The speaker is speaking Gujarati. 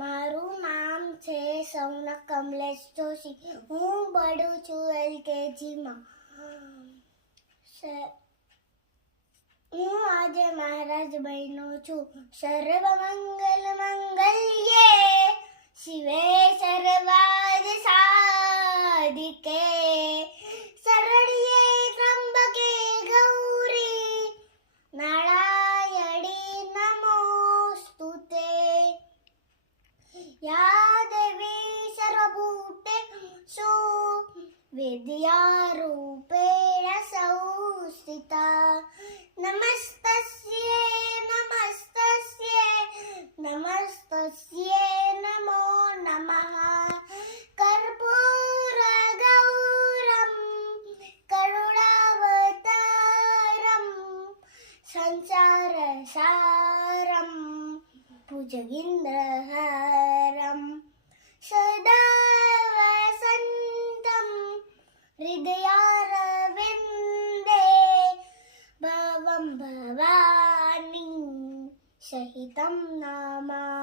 મારું નામ છે સૌનક કમલેશ જોશી. હું ભણું છું LKGમાં. હું આજે મહારાજ બન્યો છું. સર્વ મંગલ મંગલ્યે શિવે સર્વાર્થ સાધિકે શરણ્યે ત્રંબકે ગૌરી નારાયણી નમોસ્તુતે. યા દેવી સર્વભૂતેષુ વિદ્યારૂપેણ સંસ્થિતા. નમસ્તસ્યે નમો નમઃ. કર્પૂરગૌરમ કરુણાવતારમ સંસારસારમ ભુજગેન્દ્રહારમ સદા વસન્तं હૃદયારવિંદે ભવં ભવાની સહિतं નમામિ.